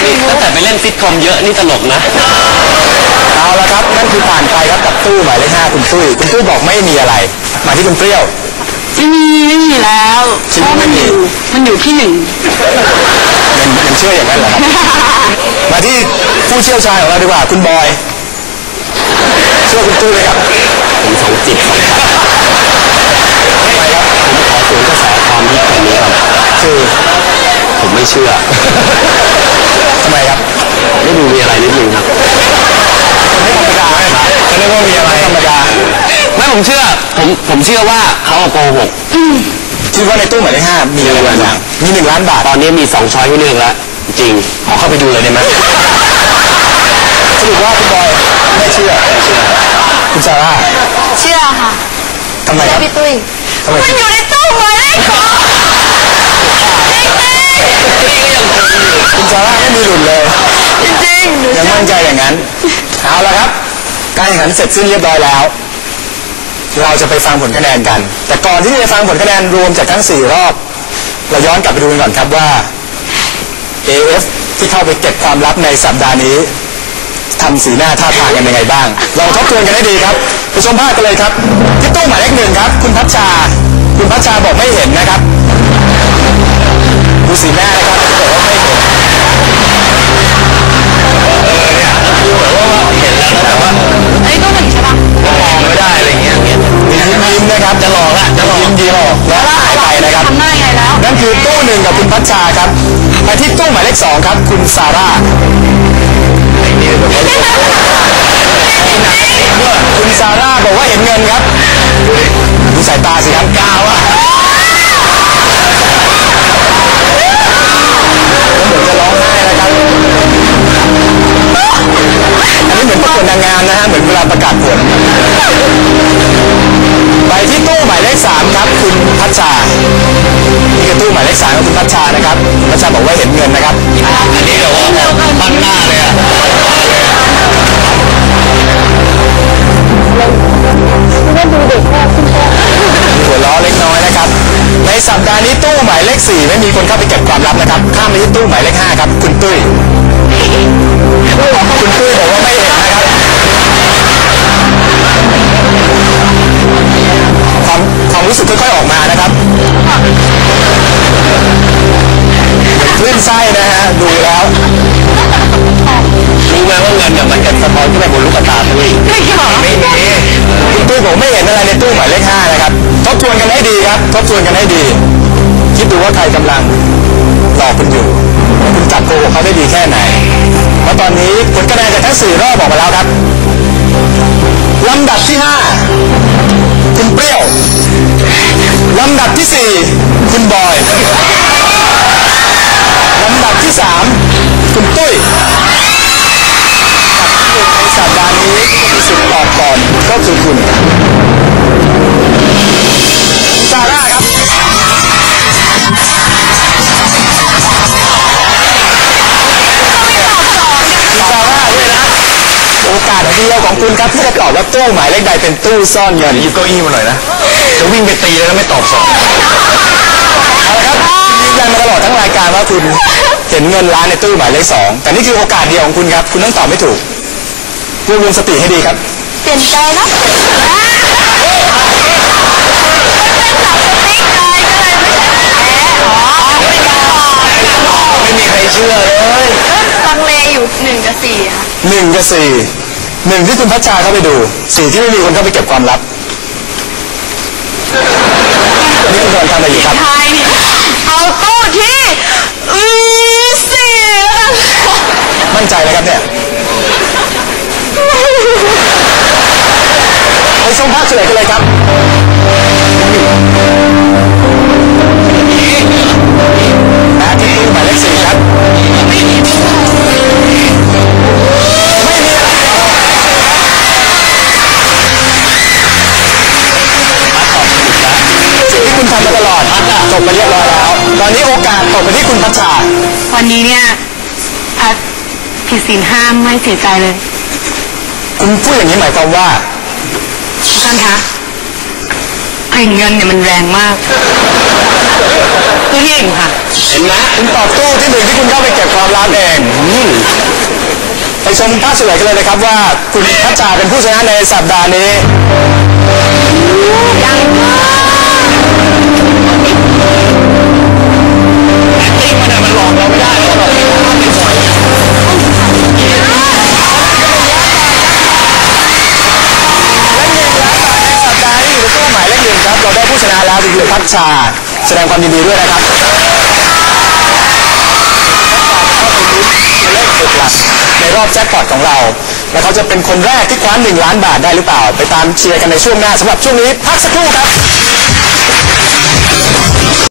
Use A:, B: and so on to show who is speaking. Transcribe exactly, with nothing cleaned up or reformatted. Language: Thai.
A: ตั้งแต่ไปเล่นซิทคอมเยอะนี่ตลกนะ
B: เอาละครับนั่นคือผ่านไปครับกับตู้หมายเลขห้าคุณตุ้ยคุณตุ้ยบอกไม่มีอะไรมาที่คุณเปรี้ยว
C: ไม่มีไม่มีแล้วเพราะมันอยู่มันอยู่ที่หนึ่ง
B: มันมันเชื่ออย่างนั้นเหรอครับมาที่ผู้เชี่ยวชาญของเราดีกว่าคุณบอยเชื่อคุณตุ้ยไหมครับ
A: ผมสองจิตสองใจ
B: ทำไมครับ
A: ผมขอสวนกระแสความคิดแบบนี้ครับ
B: คือ
A: ผมไม่เชื่อ
B: ทำไมครับ
A: ไม่ดูมีอะไรนิดนึงครับ
B: ไม่ธรรมดาจะเรียกว่ามีอะไรธรรมดา
A: ไม่ผมเชื่อผมผมเชื่อว่าเขาโกหก
B: คิดว่าในตู้หมายเลขห้ามีอะไรบางอย่างมีหนึ่งล้านบาท
A: ตอนนี้มีสองช้อยให้เลือกแล้วจริง
B: ขอเข้าไปดูเลยได้ไหมสรุปว่าคุณบอยไม่เชื่อ
A: ไม่เชื่อ
B: คุณซาร่า
C: เชื่อค่ะ
B: ทำไมครับ
C: พี่ตุ้ยมันอยู่ในตู้หมายเลขสอง
B: คุณซาร่าไม่มีหลุดเลย
C: จริงๆ
B: ยังมั่นใจอย่างนั้นเอาละครับการแข่งขันเสร็จสิ้นเรียบร้อยแล้วเราจะไปฟังผลคะแนนกันแต่ก่อนที่จะฟังผลคะแนนรวมจากทั้งสี่รอบเราย้อนกลับไปดูกันก่อนครับว่า เอ เอฟ ที่เข้าไปเก็บความลับในสัปดาห์นี้ทำสีหน้าท่าทางกันยังไงบ้างเราทบทวนกันให้ดีครับไปชมภาพกันเลยครับที่ตู้หมายเลขหนึ่งครับคุณพัชชาคุณพัชชาบอกไม่เห็นนะครับดูสีหน้านะครับบอกว่าไม่เห็น
A: เออเนี่ยดูเหมือนว่าเห็นแล้วแต่ว่า
C: ไอ้ตู้หนึ่งใช่ปะ
A: มองไม่ได้อะไรเงี้ย
B: ยิ้มยิ้มนะครับจะหลอกละจะหลอกยิ้มยิ้มแล้วหายไปนะครับ
C: ทำได้ไงแล้ว
B: นั่นคือตู้หนึ่งกับคุณพัชชาครับไปที่ตู้หมายเลขสองครับคุณซาร่าคุณซาร่าบอกว่าเห็นเงินครับดูสายตาสิครับกาวอะเหมือนจะร้องไห้นะครับอันนี้เหมือนประกวดนางงามนะฮะเหมือนเวลาประกาศผลไปที่ตู้หมายเลขสามครับคุณพัชชานี่คือตู้หมายเลขสามของคุณพัชชานะครับคุณพัชชาบอกว่าเห็นเงินนะครับ
A: อันนี้เราตั้งหน้าเลยอะ
B: หัวล้อเล็กน้อยนะครับในสัปดาห์นี้ตู้หมายเลขสี่ไม่มีคนเข้าไปเก็บความลับนะครับข้ามไปที่ตู้หมายเลขห้าครับคุณตุ้ยคุณตุ้ยบอกว่าไม่เห็นนะครับความความรู้สึกค่อยๆออกมานะครับคลื่นไส้นะฮะดูแล้ว
A: รู้ไหมว่าเงินเนี่ยมันจะสะท้อนขึ้นไปบนลูกตาตุ้ย
C: ไม่ใช่หรอ
A: ไม่มี
B: คุณตุ้ยผมไม่เห็นอะไรในตู้หมายเลขห้านะครับทบทวนกันให้ดีครับทบทวนกันให้ดีคิดดูว่าใครกำลังหลอกคุณอยู่คุณจับโกหกเขาได้ดีแค่ไหนเพราะตอนนี้ผลคะแนนจากทั้งสี่รอบบอกมาแล้วครับลำดับที่ห้าคุณเปรี้ยวลำดับที่สี่คุณบอยลำดับที่สามคุณตุ้ยในสัปดาห์นี้ที่มีสิทธิ์ตอบก่อนก็คือคุณซาร่าครับซาร่าด้วยนะโอกาสเดียวของคุณครับที่จะตอบว่าตู้หมายเลขใดเป็นตู้ซ่อนเงิน
A: หยิบเก้าอี้มาหน่อยนะจะวิ่งไปตีแล้วไม่ตอบสอง
B: เอาละครับยืนยันมาตลอดทั้งรายการว่าคุณเห็นเงินล้านในตู้หมายเลขสองแต่นี่คือโอกาสเดียวของคุณครับคุณต้องตอบไม่ถูกรวมรวมสติให้ดีครับ
C: เปลี่ยนใจนะ
A: ไม่มีใครเชื่อเลย
C: ลังเลอยู่หนึ่งกับสี่ค่ะ
B: หนึ่งกับสี่หนึ่งที่คุณพัชชาเข้าไปดูสี่ที่ไม่มีคนเข้าไปเก็บความลับนี่คุณกำลังทำอะไรอยู่ครับ
C: ทายนี่เอาตู้ที่อือสี่
B: มั่นใจไหมครับเนี่ยไปชมภาพเฉลยกันเลยครับและที่ตู้หมายเลขสี่ครับไม่มีอะไรสิ่งที่คุณทำมาตลอดจบไปเรียบร้อยแล้วตอนนี้โอกาสตกไปที่คุณพัชชา
C: วันนี้เนี่ยผิดศีลห้ามไม่เสียใจเลย
B: คุณพูดอย่างนี้หมายความว่า
C: ท่านคะกลิ่นเงินเนี่ยมันแรงมากตู้ที่หนึ่งค่ะ
A: เห็นไหม
B: คุณตอบตู้ที่หนึ่งที่คุณเข้าไปเก็บความลับเองไปชมภาพเฉลยกันเลยนะครับว่าคุณพัชชาเป็นผู้ชนะในสัปดาห์นี้
C: ยัง
A: ติ้งมันอะมันหลอกเราไม่ได้หรอกเราไม่ได้เป็นหอย
B: และหนึ่งล้านบาทในสัปดาห์นี้อยู่ในตู้หมายเลขหนึ่งครับเราได้ผู้ชนะแล้วคือพัชชาแสดงความยินดีด้วยนะครับเลขหกหลักในรอบแจ็คพอตของเรา แล้วเขาจะเป็นคนแรกที่คว้าหนึ่งล้านบาทได้หรือเปล่าไปตามเชียร์กันในช่วงหน้าสำหรับช่วงนี้พักสักครู่ครับ